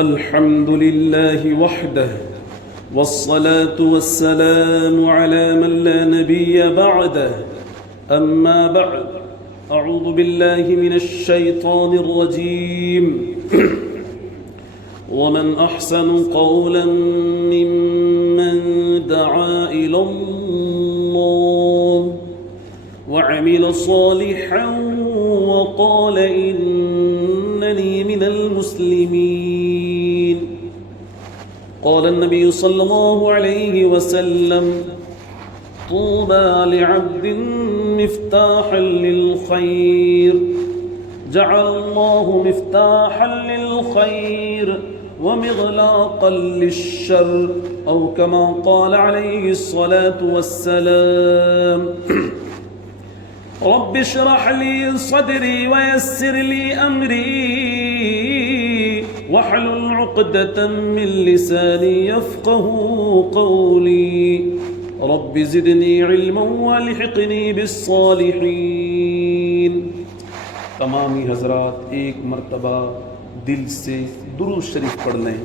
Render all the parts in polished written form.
الحمد لله وحده والصلاة والسلام على من لا نبي بعده أما بعد أعوذ بالله من الشيطان الرجيم ومن أحسن قولا ممن دعا إلى الله وعمل صالحا وقال إنني من المسلمين. قال النبي صلى الله عليه وسلم طوبى لعبد مفتاحا للخير جعل الله مفتاحا للخير ومغلاقا للشر أو كما قال عليه الصلاة والسلام. رب اشرح لي صدري ويسر لي أمري واحلل عقدة من لساني يفقه قولي رب زدني علما والحقني بالصالحين. تمامی حضرات ایک مرتبہ دل سے درود شریف پڑھ لیں.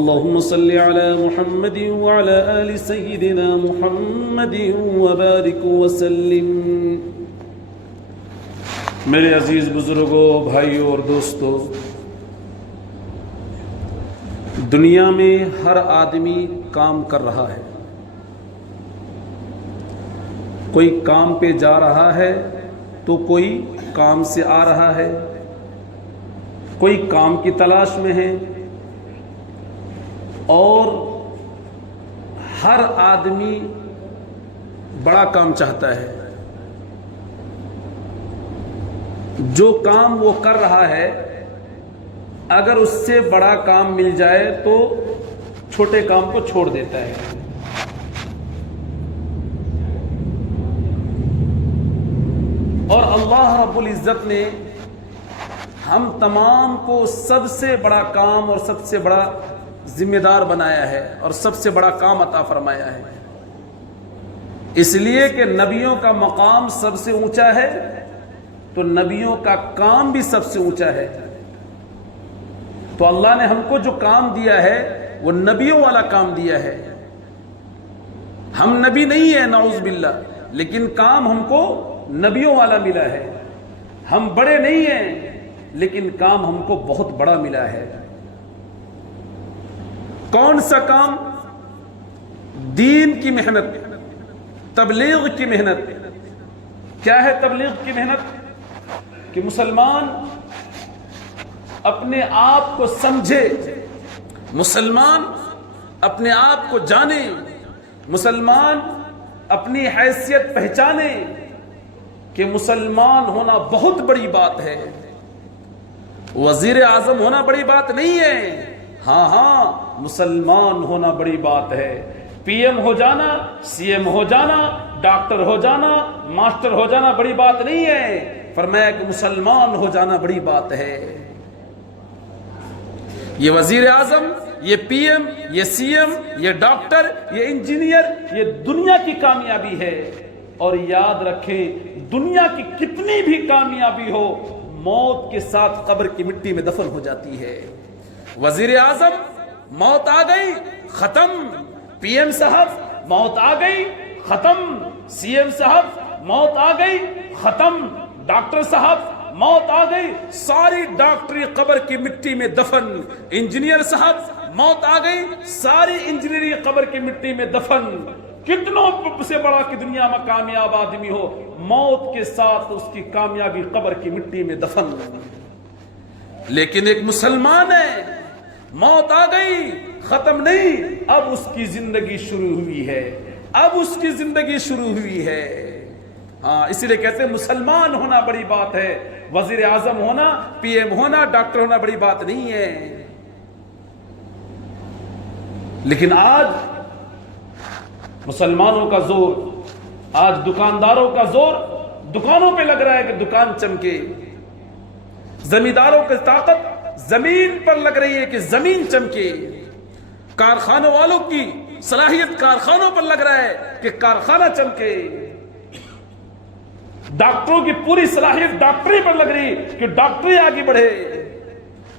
اللہم صلی علی محمد وعلی آل سیدنا محمد وبارک وسلم. میرے عزیز بزرگوں، بھائیوں اور دوستوں، دنیا میں ہر آدمی کام کر رہا ہے. کوئی کام پہ جا رہا ہے تو کوئی کام سے آ رہا ہے، کوئی کام کی تلاش میں ہے، اور ہر آدمی بڑا کام چاہتا ہے. جو کام وہ کر رہا ہے اگر اس سے بڑا کام مل جائے تو چھوٹے کام کو چھوڑ دیتا ہے. اور اللہ رب العزت نے ہم تمام کو سب سے بڑا کام اور سب سے بڑا ذمہ دار بنایا ہے اور سب سے بڑا کام عطا فرمایا ہے. اس لیے کہ نبیوں کا مقام سب سے اونچا ہے تو نبیوں کا کام بھی سب سے اونچا ہے. تو اللہ نے ہم کو جو کام دیا ہے وہ نبیوں والا کام دیا ہے. ہم نبی نہیں ہیں نعوذ باللہ، لیکن کام ہم کو نبیوں والا ملا ہے. ہم بڑے نہیں ہیں لیکن کام ہم کو بہت بڑا ملا ہے. کون سا کام؟ دین کی محنت، تبلیغ کی محنت. کیا ہے تبلیغ کی محنت؟ کہ مسلمان اپنے آپ کو سمجھے، مسلمان اپنے آپ کو جانے، مسلمان اپنی حیثیت پہچانے کہ مسلمان ہونا بہت بڑی بات ہے. وزیر اعظم ہونا بڑی بات نہیں ہے، ہاں مسلمان ہونا بڑی بات ہے. پی ایم ہو جانا، سی ایم ہو جانا، ڈاکٹر ہو جانا، ماسٹر ہو جانا بڑی بات نہیں ہے. فرمایا کہ مسلمان ہو جانا بڑی بات ہے. یہ وزیر اعظم، یہ پی ایم، یہ سی ایم، یہ ڈاکٹر، یہ انجینئر، یہ دنیا کی کامیابی ہے. اور یاد رکھیں دنیا کی کتنی بھی کامیابی ہو موت کے ساتھ قبر کی مٹی میں دفن ہو جاتی ہے. وزیر اعظم موت آ گئی ختم، پی ایم صاحب موت آ گئی ختم، سی ایم صاحب موت آ گئی ختم، ڈاکٹر صاحب موت آ گئی ساری ڈاکٹری قبر کی مٹی میں دفن، انجینئر صاحب موت آ گئی ساری انجینئرنگ قبر کی مٹی میں دفن. کتنوں سے بڑا کہ دنیا میں کامیاب آدمی ہو موت کے ساتھ اس کی کامیابی قبر کی مٹی میں دفن. لیکن ایک مسلمان ہے، موت آ گئی ختم نہیں، اب اس کی زندگی شروع ہوئی ہے، اب اس کی زندگی شروع ہوئی ہے. ہاں اسی لیے کہتے ہیں مسلمان ہونا بڑی بات ہے. وزیر اعظم ہونا، پی ایم ہونا، ڈاکٹر ہونا بڑی بات نہیں ہے. لیکن آج مسلمانوں کا زور، آج دکانداروں کا زور دکانوں پہ لگ رہا ہے کہ دکان چمکے. زمینداروں کی طاقت زمین پر لگ رہی ہے کہ زمین چمکے. کارخانوں والوں کی صلاحیت کارخانوں پر لگ رہا ہے کہ کارخانہ چمکے. ڈاکٹروں کی پوری صلاحیت ڈاکٹری پر لگ رہی کہ ڈاکٹری آگے بڑھے.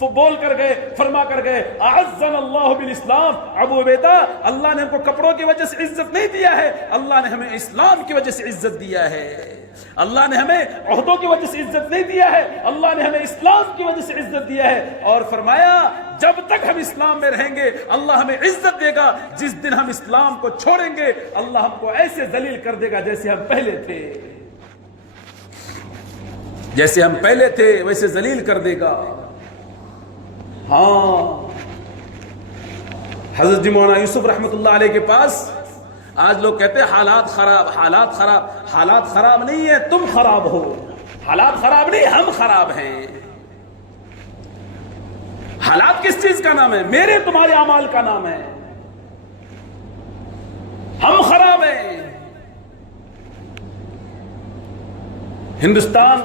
بول کر گئے، فرما کر گئے اعزنا اللہ بالاسلام، ابو عبیدہ اللہ نے ہم کو کپڑوں کی وجہ سے عزت نہیں دیا ہے، اللہ نے ہمیں اسلام کی وجہ سے عزت دیا ہے، اللہ نے ہمیں عہدوں کی وجہ سے عزت نہیں دیا ہے، اللہ نے ہمیں اسلام کی وجہ سے عزت دیا ہے، اور فرمایا جب تک ہم اسلام میں رہیں گے اللہ ہمیں عزت دے گا، جس دن ہم اسلام کو چھوڑیں گے اللہ ہم کو ایسے ذلیل کر دے گا جیسے ہم پہلے تھے، جیسے ہم پہلے تھے ویسے ذلیل کر دے گا۔ ہاں، حضرت جی مولانا یوسف رحمۃ اللہ علیہ کے پاس آج لوگ کہتے ہیں حالات خراب، حالات خراب، حالات خراب نہیں ہے، تم خراب ہو، حالات خراب نہیں، ہم خراب ہیں۔ حالات کس چیز کا نام ہے؟ میرے تمہارے اعمال کا نام ہے، ہم خراب ہیں۔ ہندوستان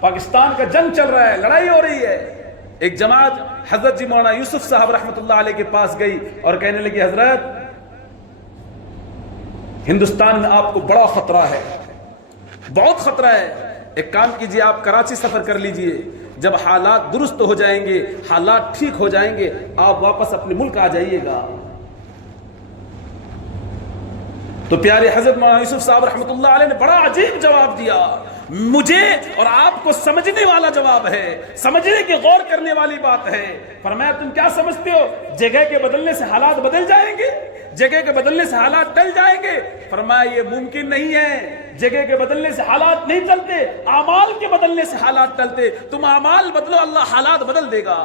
پاکستان کا جنگ چل رہا ہے، لڑائی ہو رہی ہے، ایک جماعت حضرت جی مولانا یوسف صاحب رحمۃ اللہ علیہ کے پاس گئی اور کہنے لگی حضرت ہندوستان میں آپ کو بڑا خطرہ ہے، بہت خطرہ ہے، ایک کام کیجئے آپ کراچی سفر کر لیجئے، جب حالات درست ہو جائیں گے، حالات ٹھیک ہو جائیں گے، آپ واپس اپنے ملک آ جائیے گا۔ تو پیارے حضرت مولانا یوسف صاحب رحمۃ اللہ علیہ نے بڑا عجیب جواب دیا، مجھے اور آپ کو سمجھنے والا جواب ہے، سمجھنے کی غور کرنے والی بات ہے۔ فرمایا تم کیا سمجھتے ہو جگہ کے بدلنے سے حالات بدل جائیں گے؟ جگہ کے بدلنے سے حالات ٹل جائیں گے؟ فرمایا یہ ممکن نہیں ہے، جگہ کے بدلنے سے حالات نہیں ٹلتے، اعمال کے بدلنے سے حالات ٹلتے، تم اعمال بدلو اللہ حالات بدل دے گا۔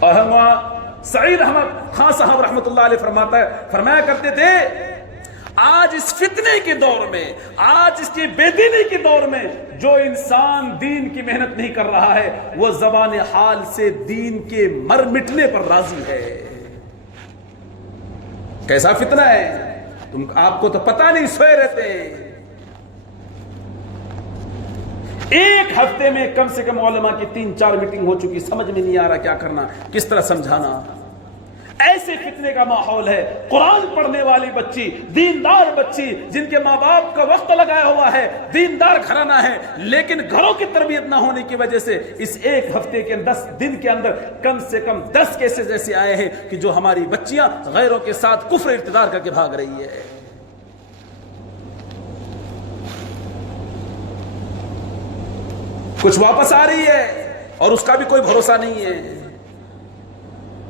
اور ہم سعید احمد خان صاحب رحمۃ اللہ علیہ فرمایا کرتے تھے آج اس فتنے کے دور میں، آج اس کی بے دینی کے دور میں جو انسان دین کی محنت نہیں کر رہا ہے وہ زبان حال سے دین کے مر مٹنے پر راضی ہے۔ کیسا فتنہ ہے، تم آپ کو تو پتہ نہیں، سوئے رہتے ہیں۔ ایک ہفتے میں کم سے کم علماء کی 3-4 میٹنگ ہو چکی، سمجھ میں نہیں آ رہا کیا کرنا، کس طرح سمجھانا۔ ایسے فتنے کا ماحول ہے، قرآن پڑھنے والی بچی، دیندار بچی جن کے ماں باپ کا وقت لگایا ہوا ہے، دیندار گھرانہ ہے، لیکن گھروں کی تربیت نہ ہونے کی وجہ سے اس ایک ہفتے کے 10 دن کے اندر کم سے کم 10 کیسز ایسے آئے ہیں کہ جو ہماری بچیاں غیروں کے ساتھ کفر ارتدار کر کے بھاگ رہی ہے۔ کچھ واپس آ رہی ہے اور اس کا بھی کوئی بھروسہ نہیں ہے۔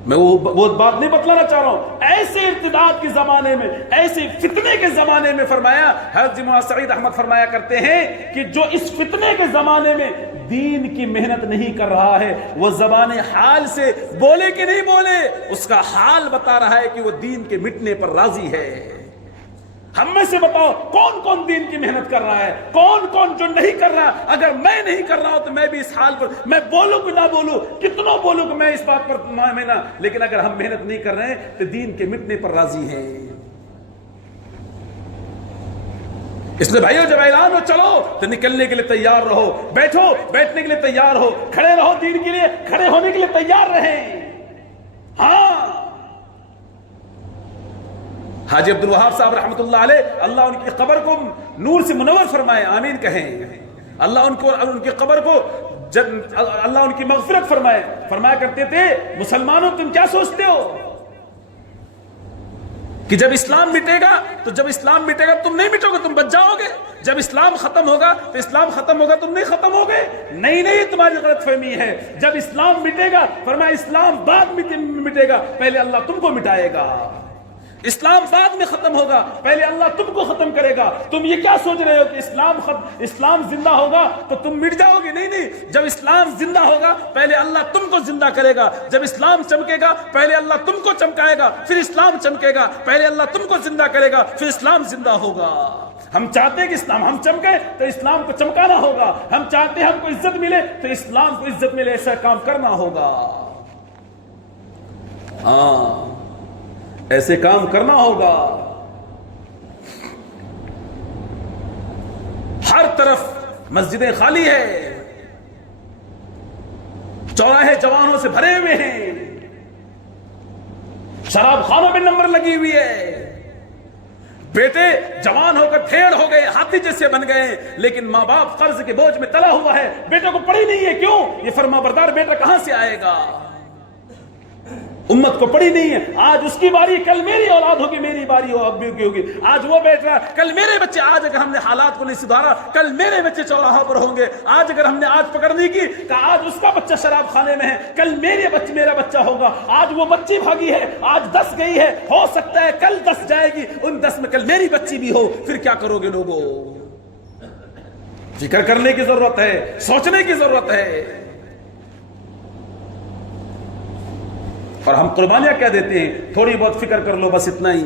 میں وہ بات نہیں بتلانا چاہ رہا ہوں، ایسے ارتداد کے زمانے میں، ایسے فتنے کے زمانے میں فرمایا حضرت مولانا سعید احمد فرمایا کرتے ہیں کہ جو اس فتنے کے زمانے میں دین کی محنت نہیں کر رہا ہے وہ زبان حال سے بولے کہ نہیں بولے، اس کا حال بتا رہا ہے کہ وہ دین کے مٹنے پر راضی ہے۔ ہم میں سے بتاؤ کون کون دین کی محنت کر رہا ہے، کون کون جو نہیں کر رہا؟ اگر میں نہیں کر رہا ہوں تو میں بھی اس حال پر، میں بولوں کہ نہ بولوں، کتنوں بولوں کہ میں اس بات پر میں نہ، لیکن اگر ہم محنت نہیں کر رہے ہیں تو دین کے مٹنے پر راضی ہیں۔ اس لیے بھائیو جب اعلان ہو چلو تو نکلنے کے لیے تیار رہو، بیٹھو بیٹھنے کے لیے تیار ہو، کھڑے رہو دین کے لیے، کھڑے ہونے کے لیے تیار رہیں۔ ہاں، حاجی عبد الوہاب صاحب رحمۃ اللہ علیہ، اللہ ان کی قبر کو نور سے منور فرمائے، آمین کہیں، اللہ ان کی قبر کو اللہ ان کی مغفرت فرمائے۔ فرمایا کرتے تھے مسلمانوں تم کیا سوچتے ہو کہ جب اسلام مٹے گا تم نہیں مٹو گے، تم بچ جاؤ گے، جب اسلام ختم ہوگا تو اسلام ختم ہوگا، تم نہیں ختم ہوگے۔ نہیں، تمہاری غلط فہمی ہے، جب اسلام مٹے گا، فرمایا اسلام بعد میں مٹے گا، پہلے اللہ تم کو مٹائے گا۔ اسلام بعد میں ختم ہوگا، پہلے اللہ تم کو ختم کرے گا۔ تم یہ کیا سوچ رہے ہو کہ اسلام زندہ ہوگا تو تم مٹ جاؤ گے؟ نہیں، جب اسلام زندہ ہوگا پہلے اللہ تم کو زندہ کرے گا، جب اسلام چمکے گا پہلے اللہ تم کو چمکائے گا، پھر اسلام چمکے گا، پہلے اللہ تم کو زندہ کرے گا، پھر اسلام زندہ ہوگا۔ ہم چاہتے ہیں کہ اسلام ہم چمکے تو اسلام کو چمکانا ہوگا، ہم چاہتے ہیں ہم کو عزت ملے تو اسلام کو عزت ملے، ایسا کام کرنا ہوگا۔ ہاں، ایسے کام کرنا ہوگا۔ ہر طرف مسجدیں خالی ہے، چوراہے جوانوں سے بھرے ہوئے ہیں، شراب خانوں میں نمبر لگی ہوئی ہے، بیٹے جوان ہو کر پھیڑ ہو گئے, ہاتھی جیسے بن گئے, لیکن ماں باپ قرض کے بوجھ میں تلا ہوا ہے, بیٹے کو پڑھی نہیں ہے. کیوں؟ یہ فرما بردار بیٹا کہاں سے آئے گا؟ امت کو پڑی نہیں ہے. آج اس کی باری, کل میری اولاد ہوگی, میری باری اب کی ہوگی. آج وہ بیٹھ رہا, کل میرے بچے. آج اگر ہم نے حالات کو نہیں سدھارا, کل میرے بچے چوراہا پر ہوں گے. آج اگر ہم نے آج پکڑ نہیں کی کہ آج اس کا بچہ شراب خانے میں ہے, کل میرا بچہ ہوگا. آج وہ بچی بھاگی ہے, آج 10 گئی ہے, ہو سکتا ہے کل 10 جائے گی. ان 10 میں کل میری بچی بھی ہو. پھر کیا کرو گے لوگوں؟ فکر کرنے کی ضرورت ہے, سوچنے کی ضرورت ہے. اور ہم قربانیاں کہہ دیتے ہیں, تھوڑی بہت فکر کر لو, بس اتنا ہی.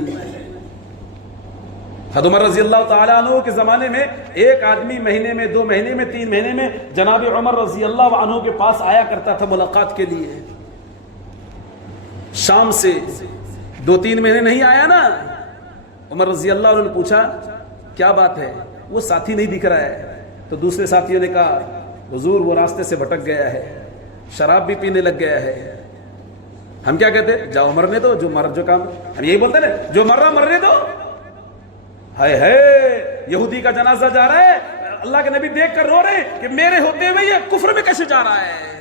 حضرت عمر رضی اللہ تعالیٰ عنہ کے زمانے میں ایک آدمی مہینے میں, 2 مہینے میں, 3 مہینے میں جناب عمر رضی اللہ عنہ کے پاس آیا کرتا تھا ملاقات کے لیے. شام سے 2-3 مہینے نہیں آیا نا. عمر رضی اللہ عنہ نے پوچھا کیا بات ہے؟ وہ ساتھی نہیں دکھ رہا ہے. تو دوسرے ساتھیوں نے کہا حضور وہ راستے سے بھٹک گیا ہے, شراب بھی پینے لگ گیا ہے. ہم کیا کہتے ہیں؟ جاؤ مرنے دو, جو کام. ہم یہی بولتے ہیں نا, جو مر رہا مرنے دو. ہے یہودی کا جنازہ جا رہا ہے, اللہ کے نبی دیکھ کر رو رہے کہ میرے ہوتے ہوئے یہ کفر میں کیسے جا رہا ہے.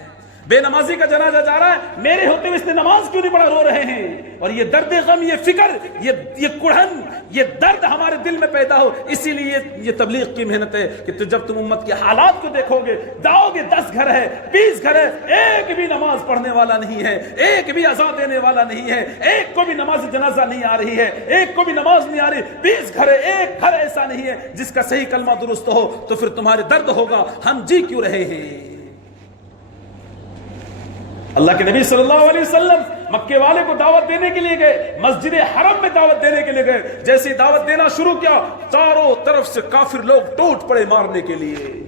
بے نمازی کا جنازہ جا رہا ہے, میرے ہوتے ہوئے اس نے نماز کیوں نہیں پڑھا, رو رہے ہیں. اور یہ درد غم, یہ فکر, یہ کڑھن, یہ درد ہمارے دل میں پیدا ہو. اسی لیے یہ تبلیغ کی محنت ہے کہ جب تم امت کے حالات کو دیکھو گے, جاؤ گے 10 گھر ہے, 20 گھر ہے, ایک بھی نماز پڑھنے والا نہیں ہے, ایک بھی اذان دینے والا نہیں ہے, ایک کو بھی نماز جنازہ نہیں آ رہی ہے, ایک کو بھی نماز نہیں آ رہی. 20 گھر ہے, ایک گھر ایسا نہیں ہے جس کا صحیح کلمہ درست ہو. تو پھر تمہارے درد ہوگا, ہم جی کیوں رہے ہیں. اللہ کے نبی صلی اللہ علیہ وسلم مکے والے کو دعوت دینے کے لیے گئے, مسجد حرم میں دعوت دینے کے لیے گئے. جیسے دعوت دینا شروع کیا, چاروں طرف سے کافر لوگ ٹوٹ پڑے مارنے کے لیے.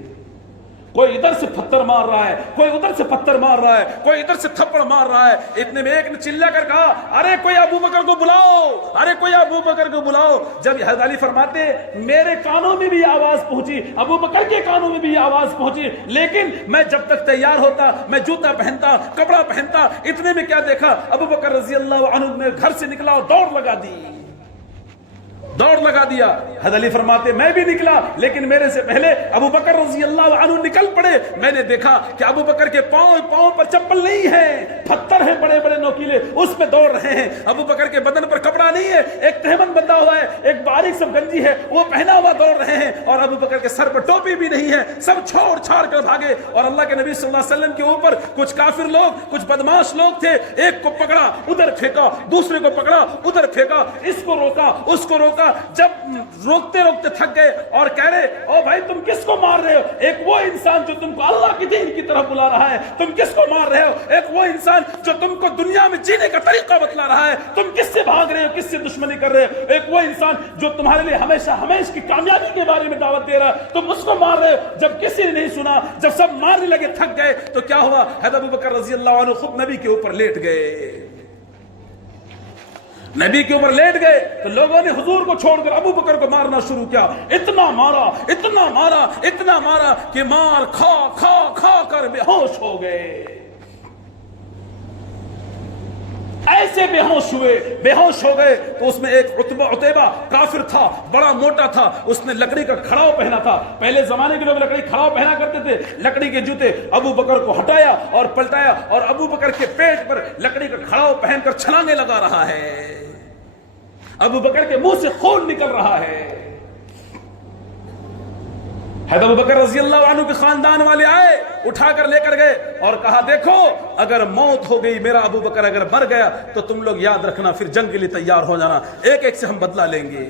کوئی ادھر سے پتھر مار رہا ہے, کوئی ادھر سے پتھر مار رہا ہے, کوئی ادھر سے تھپڑ مار رہا ہے. اتنے میں ایک نے چلا کر کہا ارے کوئی ابو بکر کو بلاؤ, ارے کوئی ابو بکر کو بلاؤ. جب حضرت علی فرماتے میرے کانوں میں بھی آواز پہنچی, ابو بکر کے کانوں میں بھی آواز پہنچی, لیکن میں جب تک تیار ہوتا, میں جوتا پہنتا, کپڑا پہنتا. اتنے میں کیا دیکھا, ابو بکر رضی اللہ عنہ نے گھر سے نکلا اور دوڑ لگا دیا. حضرت علی فرماتے میں بھی نکلا, لیکن میرے سے پہلے ابو بکر رضی اللہ عنہ نکل پڑے. میں نے دیکھا کہ ابو بکر کے پاؤں پر چپل نہیں ہے, پتھر ہیں بڑے بڑے نوکیلے, اس پہ دوڑ رہے ہیں. ابو بکر کے بدن پر کپڑا نہیں ہے, ایک تہمن بندھا ہوا ہے, ایک باریک سا گنجی ہے, وہ پہنا ہوا دوڑ رہے ہیں. اور ابو بکر کے سر پر ٹوپی بھی نہیں ہے, سب چھوڑ چھاڑ کر بھاگے. اور اللہ کے نبی صلی اللہ علیہ وسلم کے اوپر کچھ کافر لوگ, کچھ بدماش لوگ تھے, ایک کو پکڑا ادھر پھینکا, دوسرے کو پکڑا ادھر پھینکا, اس کو روکا اس کو روکا. جب روکتے روکتے تھک گئے اور کہہ رہے او بھائی تم کس کو مار رہے ہو؟ ایک وہ انسان جو تم کو اللہ کے دین کی طرف بلا رہا ہے, تم کس کو مار رہے ہو؟ ایک وہ انسان جو تم کو دنیا میں جینے کا طریقہ بتلا رہا ہے, تم کس سے بھاگ رہے ہو, کس سے دشمنی کر رہے ہو؟ ایک وہ انسان جو تمہارے لیے ہمیشہ کی کامیابی کے بارے میں دعوت دے رہا ہے, تم اس کو مار رہے ہو. جب کسی نے نہیں سنا, جب سب مارنے لگے, تھک گئے, تو کیا ہوا, حضرت ابو بکر رضی اللہ عنہ خود نبی کے اوپر لیٹ گئے. نبی کے اوپر لیٹ گئے تو لوگوں نے حضور کو چھوڑ کر ابو بکر کو مارنا شروع کیا. اتنا مارا کہ مار کھا کر بے ہوش ہو گئے. ایسے بے ہوش ہو گئے تو اس میں ایک عتیبہ کافر تھا, بڑا موٹا تھا, اس نے لکڑی کا کھڑاؤ پہنا تھا. پہلے زمانے کے لوگ لکڑی کھڑاؤ پہنا کرتے تھے, لکڑی کے جوتے. ابو بکر کو ہٹایا اور پلٹایا, اور ابو بکر کے پیٹ پر لکڑی کا کھڑاؤ پہن کر چھلانے لگا رہا ہے. ابو بکر کے منہ سے خون نکل رہا ہے. حضرت ابو بکر رضی اللہ عنہ کے خاندان والے آئے, اٹھا کر لے کر گئے اور کہا دیکھو اگر موت ہو گئی, میرا ابو بکر اگر مر گیا تو تم لوگ یاد رکھنا, پھر جنگ کے لیے تیار ہو جانا, ایک سے ہم بدلہ لیں گے.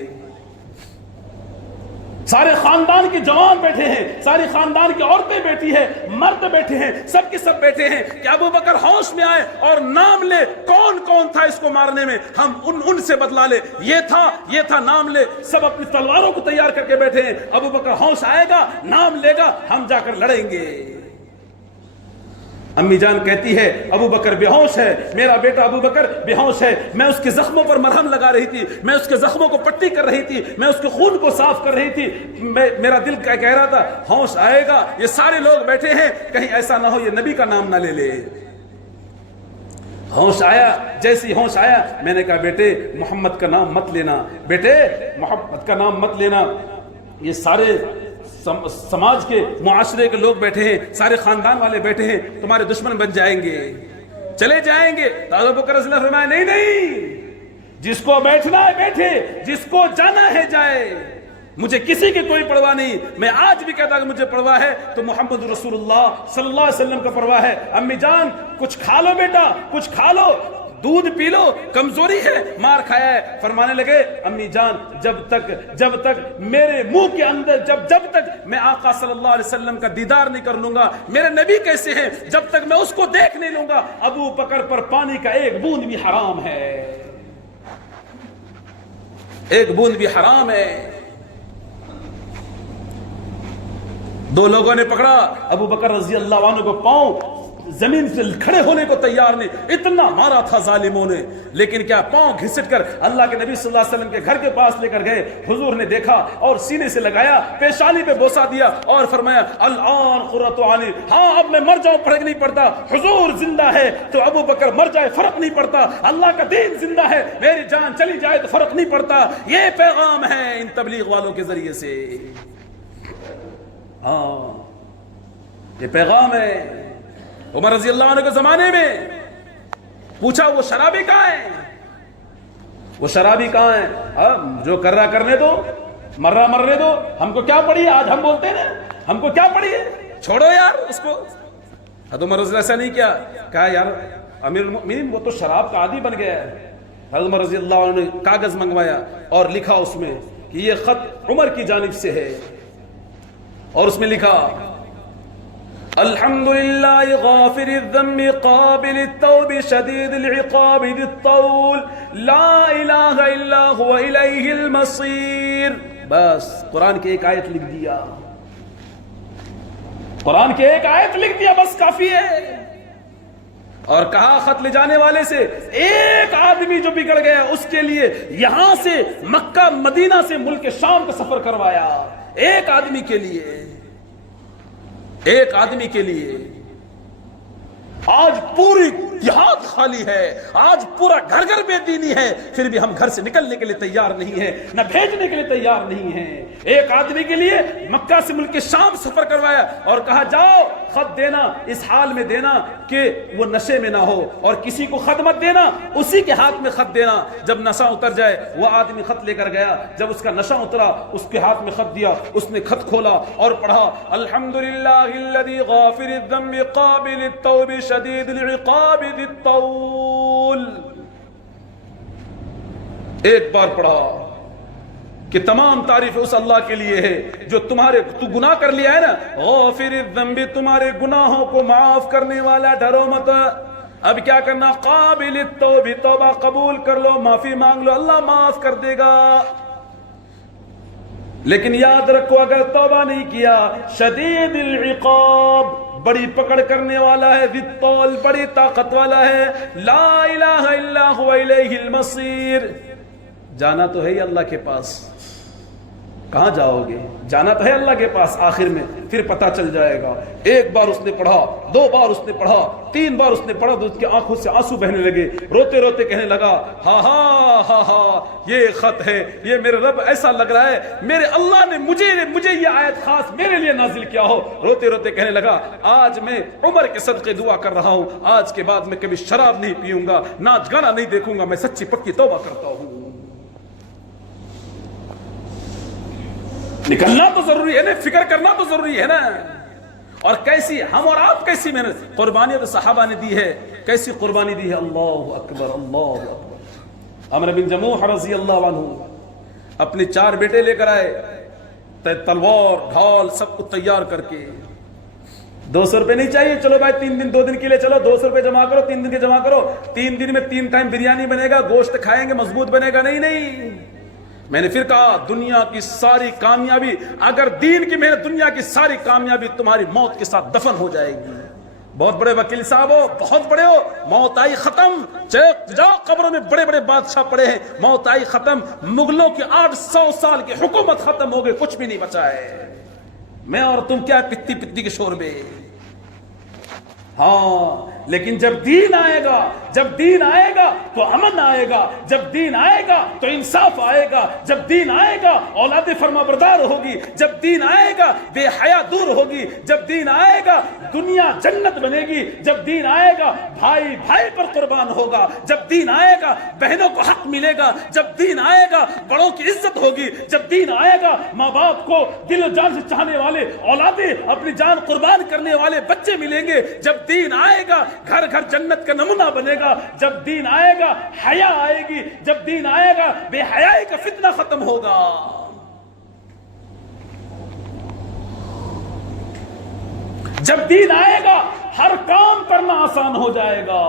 سارے خاندان کے جوان بیٹھے ہیں, ساری خاندان کی عورتیں بیٹھی ہیں, مرد بیٹھے ہیں, سب کے سب بیٹھے ہیں کہ ابو بکر ہوش میں آئے اور نام لے کون کون تھا اس کو مارنے میں, ہم ان سے بدلا لے. یہ تھا نام لے. سب اپنی تلواروں کو تیار کر کے بیٹھے ہیں. ابو بکر ہوش آئے گا, نام لے گا, ہم جا کر لڑیں گے. امی جان کہتی ہے ابو بکر بے ہوش ہے, میرا بیٹا ابو بکر بے ہوش ہے. میں اس کے زخموں پر مرہم لگا رہی تھی, میں اس کے زخموں کو پٹی کر رہی تھی, میں اس کے خون کو صاف کر رہی تھی. میرا دل کہہ رہا تھا ہوش آئے گا. یہ سارے لوگ بیٹھے ہیں, کہیں ایسا نہ ہو یہ نبی کا نام نہ لے لے. ہوش آیا, جیسی ہوش آیا میں نے کہا بیٹے محمد کا نام مت لینا, بیٹے محمد کا نام مت لینا. یہ سارے سماج کے معاشرے کے لوگ بیٹھے ہیں, سارے خاندان والے بیٹھے ہیں, تمہارے دشمن بن جائیں گے, چلے جائیں گے. تو ابو بکر رضی اللہ عنہ فرمایا نہیں نہیں, جس کو بیٹھنا ہے بیٹھے, جس کو جانا ہے جائے, مجھے کسی کی کوئی پرواہ نہیں. میں آج بھی کہتا کہ مجھے پرواہ ہے تو محمد رسول اللہ صلی اللہ علیہ وسلم کا پرواہ ہے. امی جان کچھ کھا لو بیٹا, کچھ کھا لو, دودھ پی لو, کمزوری ہے, مار کھایا ہے. فرمانے لگے امی جان جب تک میرے منہ کے اندر جب تک میں آقا صلی اللہ علیہ وسلم کا دیدار نہیں کر لوں گا, میرے نبی کیسے ہیں, جب تک میں اس کو دیکھ نہیں لوں گا, ابو بکر پر پانی کا ایک بوند بھی حرام ہے, ایک بوند بھی حرام ہے. دو لوگوں نے پکڑا ابو بکر رضی اللہ عنہ کو, پاؤں زمین سے کھڑے ہونے کو تیار نہیں, اتنا مارا تھا ظالموں نے. لیکن کیا پاؤں گھسٹ کر اللہ کے نبی صلی اللہ علیہ وسلم کے گھر کے پاس لے کر گئے. حضور نے دیکھا اور سینے سے لگایا, پیشانی پہ بوسہ دیا اور فرمایا الآن قرۃ عینی, ہاں اب میں مر جاؤں فرق نہیں پڑتا, حضور زندہ ہے تو ابو بکر مر جائے فرق نہیں پڑتا, اللہ کا دین زندہ ہے, میری جان چلی جائے تو فرق نہیں پڑتا. یہ پیغام ہے ان تبلیغ والوں کے ذریعے سے. ہاں یہ پیغام ہے. عمر رضی اللہ عنہ کے زمانے میں پوچھا وہ شرابی کہاں ہے, وہ شرابی کہاں ہے, جو کر رہا کرنے دو, مر رہا مرنے دو, ہم کو کیا پڑی ہے. آج ہم بولتے ہیں نا ہم کو کیا پڑی ہے, چھوڑو یار اس کو. حضرت عمر رضی اللہ ایسا نہیں کیا, کہا یار امیر المؤمنین وہ تو شراب کا عادی بن گیا ہے. حضرت عمر رضی اللہ عنہ نے کاغذ منگوایا اور لکھا اس میں کہ یہ خط عمر کی جانب سے ہے, اور اس میں لکھا الحمدللہ غافر الذنب قابل التوب شدید العقاب ذی الطول لا الہ الا هو الیہ المصیر. بس قرآن کی ایک آیت لکھ دیا, قرآن کی ایک آیت لکھ دیا, بس کافی ہے. اور کہا خط لے جانے والے سے, ایک آدمی جو بگڑ گیا اس کے لیے یہاں سے مکہ مدینہ سے ملک شام کا سفر کروایا, ایک آدمی کے لیے, ایک آدمی کے لیے. آج پوری دیہات خالی ہے, آج پورا گھر گھر بے دینی ہے, پھر بھی ہم گھر سے نکلنے کے لیے تیار نہیں ہیں, نہ بھیجنے کے لیے تیار نہیں ہیں. ایک آدمی کے لیے مکہ سے ملک شام سفر کروایا اور کہا جاؤ خط دینا, اس حال میں دینا کہ وہ نشے میں نہ ہو, اور کسی کو خط مت دینا, اسی کے ہاتھ میں خط دینا. جب نشہ اتر جائے, وہ آدمی خط لے کر گیا, جب اس کا نشہ اترا اس کے ہاتھ میں خط دیا, اس نے خط کھولا اور پڑھا الحمدللہ الذی غافر الذنب قابل التوب شدید العقاب ذی الطول. ایک بار پڑھا کہ تمام تعریف اس اللہ کے لیے ہے جو تو گناہ کر لیا ہے نا, غافر الذنب تمہارے گناہوں کو معاف کرنے والا, ڈرو مت. اب کیا کرنا, قابل التوب توبہ قبول کر لو, معافی مانگ لو, اللہ معاف کر دے گا. لیکن یاد رکھو اگر توبہ نہیں کیا, شدید العقاب بڑی پکڑ کرنے والا ہے, ذی الطول بڑی طاقت والا ہے, لا الہ الا هو الیہ المصیر. جانا تو ہے ہی اللہ کے پاس, کہاں جاؤ گے, جانا تو ہے اللہ کے پاس, آخر میں پھر پتہ چل جائے گا. ایک بار اس نے پڑھا, دو بار اس نے پڑھا, تین بار اس نے پڑھا تو اس کی آنکھوں سے آنسو بہنے لگے, روتے روتے کہنے لگا ہاں ہاں ہاں ہاں یہ خط ہے, یہ میرے رب ایسا لگ رہا ہے میرے اللہ نے مجھے یہ آیت خاص میرے لیے نازل کیا ہو. روتے روتے کہنے لگا آج میں عمر کے صدقے دعا کر رہا ہوں, آج کے بعد میں کبھی شراب نہیں پیوں گا, ناچ گانا نہیں دیکھوں گا, میں سچی پکی توبہ کرتا ہوں. نکلنا تو ضروری ہے نا, فکر کرنا تو ضروری ہے نا. اور کیسی ہم اور آپ کیسی محنت, قربانی تو صحابہ نے دی ہے, کیسی قربانی دی ہے. اللہ اکبر اللہ اکبر. عمرو بن جموح رضی اللہ عنہ اپنے 4 بیٹے لے کر آئے, تلوار ڈھال سب کچھ تیار کر کے. 200 روپے نہیں چاہیے, چلو بھائی 3 دن 2 دن کے لیے چلو 200 روپے جمع کرو, 3 دن کے جمع کرو, 3 دن میں 3 ٹائم بریانی بنے گا, گوشت کھائیں گے, مضبوط بنے گا. نہیں, میں نے پھر کہا دنیا کی ساری کامیابی, اگر دین کی محنت, دنیا کی ساری کامیابی تمہاری موت کے ساتھ دفن ہو جائے گی. بہت بڑے وکیل صاحب ہو, بہت بڑے ہو, موت آئی ختم, جاؤ قبروں میں بڑے بڑے بادشاہ پڑے ہیں, موت آئی ختم, مغلوں کی 800 سال کی حکومت ختم ہو گئی, کچھ بھی نہیں بچا ہے. میں اور تم کیا پتی پتی کے شور میں. ہاں لیکن جب دین آئے گا، جب دین آئے گا تو امن آئے گا، جب دین آئے گا تو انصاف آئے گا، جب دین آئے گا اولاد فرما بردار ہوگی، جب دین آئے گا بے حیا دور ہوگی، جب دین آئے گا دنیا جنت بنے گی، جب دین آئے گا بھائی بھائی پر قربان ہوگا، جب دین آئے گا بہنوں کو حق ملے گا، جب دین آئے گا بڑوں کی عزت ہوگی، جب دین آئے گا ماں باپ کو دل و جان سے چاہنے والے اولادیں اپنی جان قربان کرنے والے بچے ملیں گے، جب دین آئے گا گھر گھر جنت کا نمونہ بنے گا، جب دین آئے گا حیا آئے گی، جب دین آئے گا بے حیائی کا فتنہ ختم ہوگا۔ جب دین آئے گا ہر کام کرنا آسان ہو جائے گا،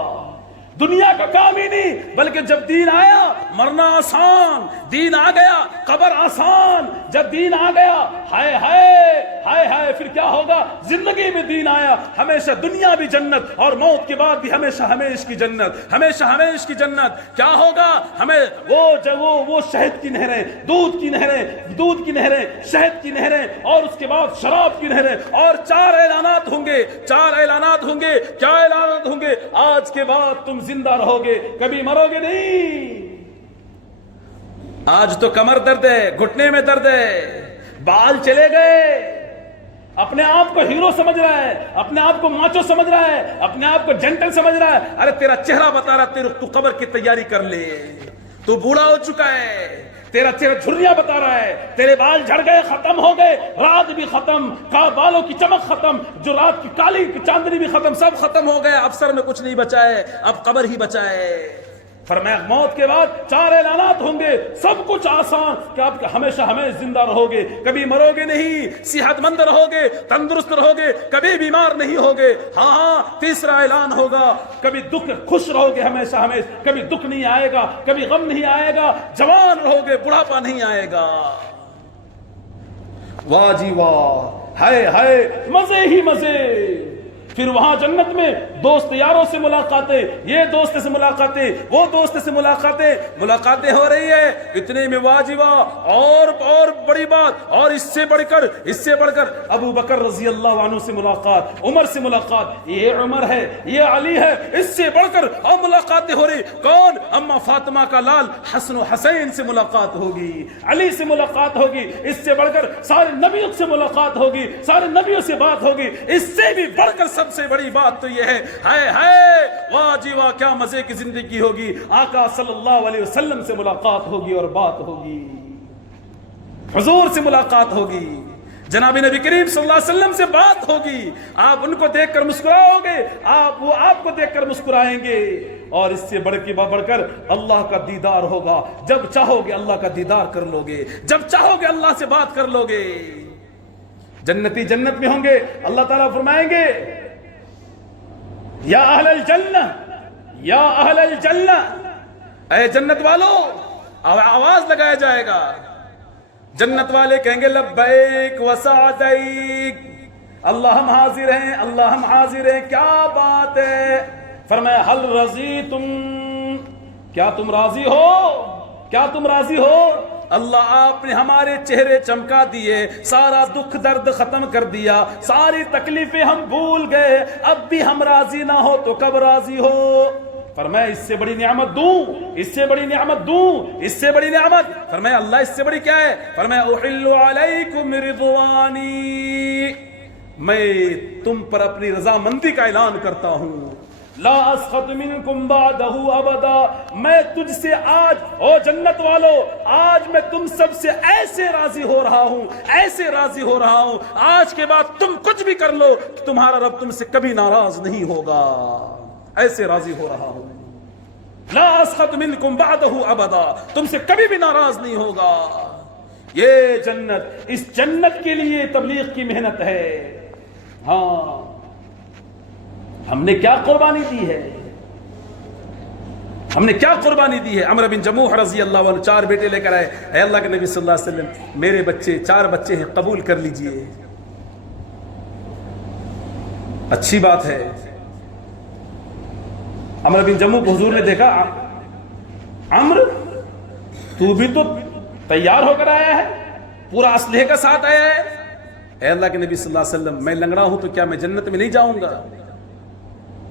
دنیا کا کام ہی نہیں بلکہ جب دین آیا مرنا آسان، دین آ گیا قبر آسان، جب دین آ گیا ہائے ہائے ہائے ہائے پھر کیا ہوگا؟ زندگی میں دین آیا ہمیشہ دنیا بھی جنت اور موت کے بعد بھی ہمیشہ ہمیش کی جنت، ہمیشہ ہمیش کی جنت۔ کیا ہوگا؟ ہمیں وہ شہد کی نہریں، دودھ کی نہریں، دودھ کی نہریں، شہد کی نہریں اور اس کے بعد شراب کی نہریں، اور 4 اعلانات ہوں گے، 4 اعلانات ہوں گے۔ کیا اعلانات ہوں گے؟ آج کے بعد تم زندہ رہو گے، کبھی مرو گے نہیں۔ آج تو کمر درد ہے، گھٹنے میں درد ہے، بال چلے گئے، اپنے آپ کو ہیرو سمجھ رہا ہے، اپنے آپ کو ماچو سمجھ رہا ہے، اپنے آپ کو جنٹل سمجھ رہا ہے۔ ارے تیرا چہرہ بتا رہا تو قبر کی تیاری کر لے، تو بوڑھا ہو چکا ہے، تیرا چہرہ جھریاں بتا رہا ہے، تیرے بال جھڑ گئے، ختم ہو گئے، رات بھی ختم، بالوں کی چمک ختم، جو رات کی کالی کی چاندنی بھی ختم، سب ختم ہو گئے، اب سر میں کچھ نہیں بچا ہے، اب قبر ہی بچا ہے۔ فرمایا موت کے بعد 4 اعلانات ہوں گے، سب کچھ آسان کہ آپ ہمیشہ ہمیشہ زندہ رہو گے، کبھی مرو گے نہیں، صحت مند رہو گے، تندرست رہو گے، کبھی بیمار نہیں ہوگے۔ ہاں تیسرا اعلان ہوگا، کبھی دکھ، خوش رہو گے ہمیشہ ہمیشہ، کبھی دکھ نہیں آئے گا، کبھی غم نہیں آئے گا، جوان رہو گے، بڑھاپا نہیں آئے گا۔ واہ جی واہ، ہائے ہائے، مزے ہی مزے۔ پھر وہاں جنت میں دوست یاروں سے ملاقاتیں، یہ دوست سے ملاقاتیں، وہ دوست سے ملاقاتیں ہو رہی ہے، اتنے میں واجبہ اور بڑی بات، اور اس سے بڑھ کر ابو بکر رضی اللہ عنہ سے ملاقات، عمر سے ملاقات، یہ عمر ہے، یہ علی ہے، اس سے بڑھ کر اور ملاقاتیں ہو رہی۔ کون؟ اما فاطمہ کا لال حسن و حسین سے ملاقات ہوگی، علی سے ملاقات ہوگی، اس سے بڑھ کر سارے نبیوں سے ملاقات ہوگی، سارے نبیوں سے بات ہوگی، اس سے بھی بڑھ کر سب سے بڑی بات تو یہ ہے، ہائے ہائے واہ جی واہ، کیا مزے کی زندگی ہوگی، آقا صلی اللہ علیہ وسلم سے ملاقات ہوگی اور بات ہوگی، حضور سے ملاقات ہوگی، جناب نبی کریم صلی اللہ علیہ وسلم سے بات ہوگی، آپ ان کو دیکھ کر مسکراؤ گے، وہ آپ کو دیکھ کر مسکرائیں گے، اور اس سے بڑھ کر اللہ کا دیدار ہوگا، جب چاہو گے اللہ کا دیدار کر لو گے، جب چاہو گے اللہ سے بات کر لو گے۔ جنتی جنت میں ہوں گے، اللہ تعالیٰ فرمائیں گے یا اہل الجنہ، یا اہل الجنہ، اے جنت والو، آواز لگایا جائے گا، جنت والے کہیں گے لبیک وسعدیک، اللہ ہم حاضر ہیں، اللہ ہم حاضر ہیں، کیا بات ہے؟ فرمایا حل رضیتم، کیا تم راضی ہو؟ کیا تم راضی ہو؟ اللہ آپ نے ہمارے چہرے چمکا دیے، سارا دکھ درد ختم کر دیا، ساری تکلیفیں ہم بھول گئے، اب بھی ہم راضی نہ ہو تو کب راضی ہو؟ فرمایا اس سے بڑی نعمت دوں، اس سے بڑی نعمت دوں، اس سے بڑی نعمت؟ فرمایا اللہ اس سے بڑی کیا ہے؟ فرمایا احل علیکم رضوانی، میں تم پر اپنی رضامندی کا اعلان کرتا ہوں، لا اسخط منکم بعدہ ابدا، میں تجھ سے آج، او جنت والو، آج میں تم سب سے ایسے راضی ہو رہا ہوں، ایسے راضی ہو رہا ہوں، آج کے بعد تم کچھ بھی کر لو تمہارا رب تم سے کبھی ناراض نہیں ہوگا، ایسے راضی ہو رہا ہوں، لا اسخط منکم بعدہ ابدا، تم سے کبھی بھی ناراض نہیں ہوگا۔ یہ جنت، اس جنت کے لیے تبلیغ کی محنت ہے۔ ہاں ہم نے کیا قربانی دی ہے، ہم نے کیا قربانی دی ہے۔ عمرو بن جموح رضی اللہ عنہ 4 بیٹے لے کر آئے، اے اللہ کے نبی صلی اللہ علیہ وسلم میرے بچے 4 بچے ہیں، قبول کر لیجئے۔ اچھی بات ہے۔ عمرو بن جموح کو حضور نے دیکھا، عمرو تو بھی تو تیار ہو کر آیا ہے، پورا اسلحے کا ساتھ آیا ہے۔ اے اللہ کے نبی صلی اللہ علیہ وسلم میں لنگڑا ہوں تو کیا میں جنت میں نہیں جاؤں گا؟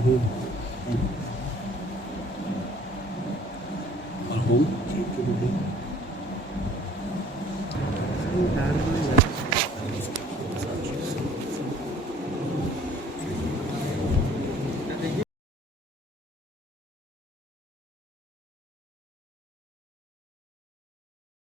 Mm-hmm.